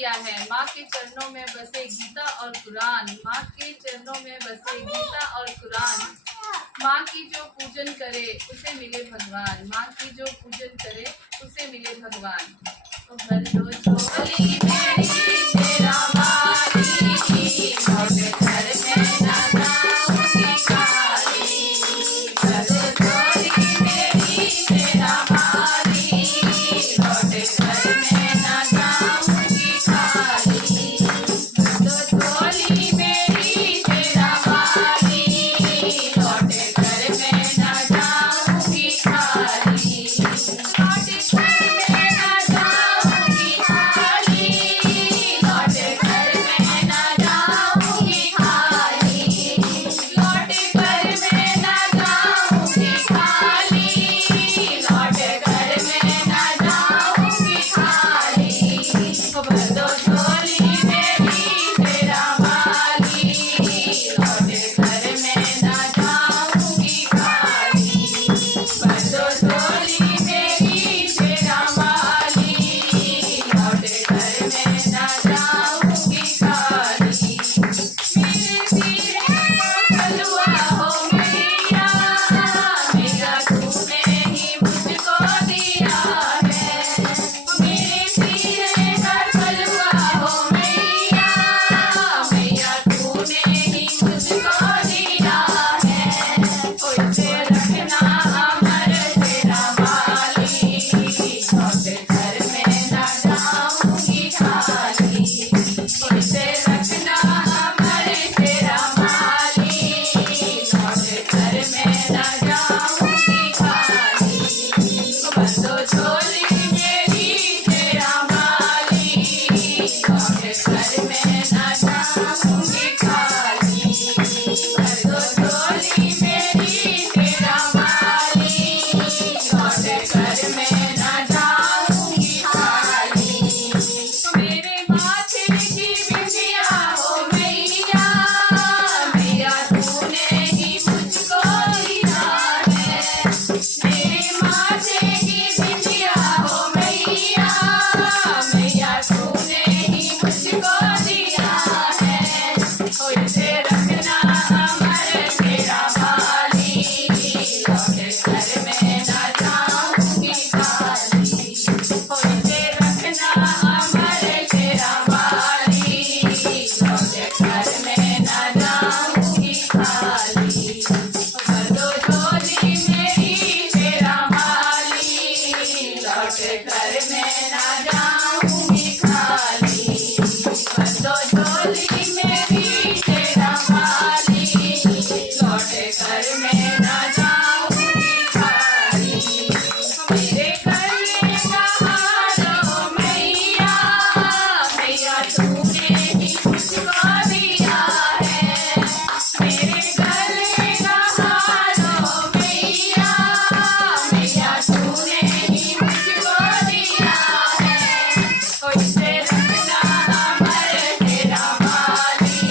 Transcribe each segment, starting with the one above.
किया है। माँ के चरणों में बसे गीता और कुरान, माँ के चरणों में बसे गीता और कुरान। माँ की जो पूजन करे उसे मिले भगवान, माँ की जो पूजन करे उसे मिले भगवान। तो भर दो झोली मेरी तेरा वाली, लौट घर में ना जाऊंगी खाली। भर दो झोली मेरी तेरा वाली, लौट घर में ना जाऊंगी खाली। भर दो झोली मेरी तेरा वाली, लौट घर में ना जाऊंगी खाली। लौट घर में ना जाऊंगी खाली, लौट घर में ना जाऊंगी खाली। लौट घर में ना जाऊंगी खाली, लौट घर में ना जाऊंगी खाली। भर दो झोली मेरी तेरा वाली, लौट घर में ना जाऊंगी खाली। भर दो झोली मेरी तेरा वाली, लौट घर में ना जाऊंगी खाली। मेरे सिर है तलवा हो मैया, मेरा तूने ही मुझको दिया है। मेरे सिर है तलवा हो मैया, मैया तूने ही मुझको दिया है। उसे रखना अमर तेरा वाली, लौट घर में ना जाऊंगी खाली। उसे रखना अमर तेरा वाली, लौट घर में ना जाऊंगी खाली। भर दो झोली मेरी तेरा वाली, लौट घर में ना जाऊंगी खाली। भर दो झोली मेरी तेरा वाली, लौट घर में ना जाऊंगी खाली। मेरे माथे की बिंदिया हो मैया, मैया तूने ही मुझको दिया है। मेरे माथे की बिंदिया हो मैया, मैया तूने ही मुझको दिया है। उसे रखना अमर तेरा वाली, लौट घर में ना जाऊंगी खाली। उसे रखना अमर तेरा वाली, लौट घर में ना जाऊंगी खाली। भर दो झोली मेरी तेरा वाली, लौट घर में ना जाऊंगी खाली। भर दो झोली मेरी तेरा वाली, लौट घर में ना जाऊंगी खाली। मेरे गले का हार हो मैया, मैया तूने ही मुझको दिया है। मेरे गले का हार हो मैया, मैया तूने ही मुझको दिया है। उसे रखना अमर तेरा वाली,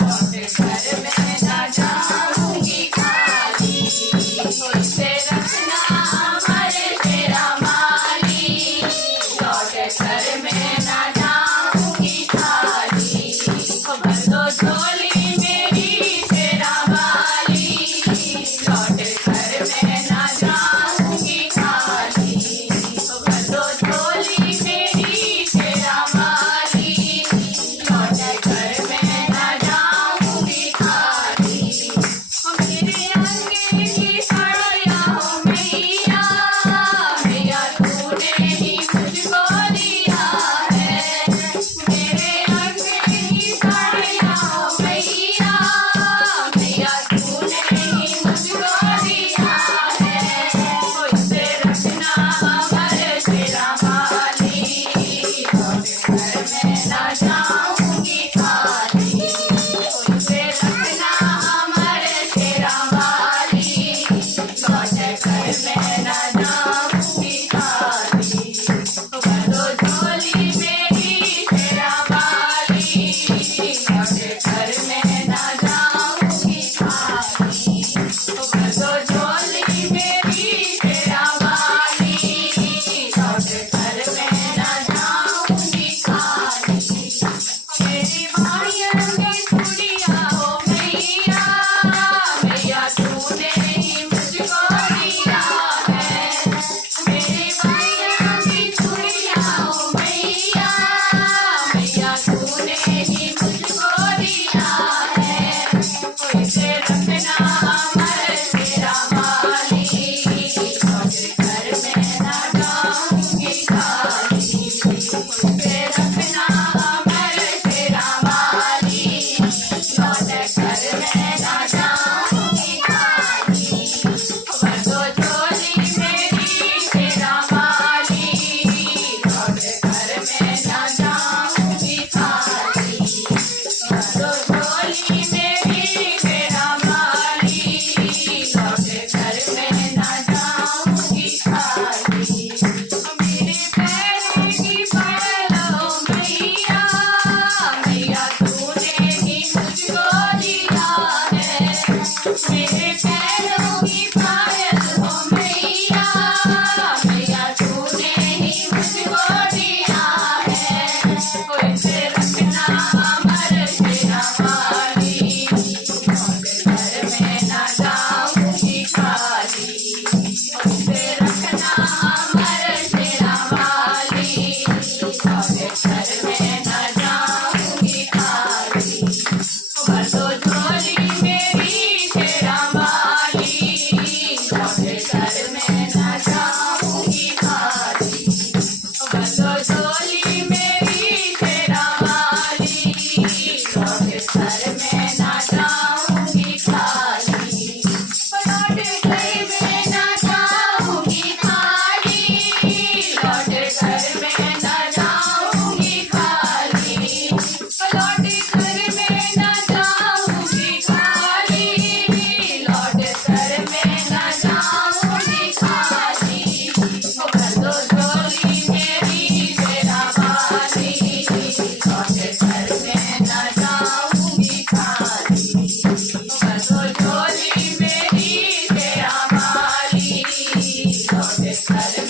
लौट घर में ना जाऊंगी खाली। उसे रखना अमर अमर शेरा वाली, लौटे घर में न जाऊंगी खाली। भर दो झोली मेरी शेरा वाली, लौटे घर में न जाऊंगी खाली। भर दो झोली मेरी शेरा वाली, लौटे घर में न जाऊंगी खाली। लौट घर में न जाऊंगी खाली, लौट घर में न जाऊंगी खाली। लौट घर में न जाऊंगी खाली, लौट घर में न जाऊंगी खाली। भर दो झोली मेरी शेरा वाली, लौट घर में न जाऊंगी खाली। भर दो झोली मेरी शेरा वाली, लौट घर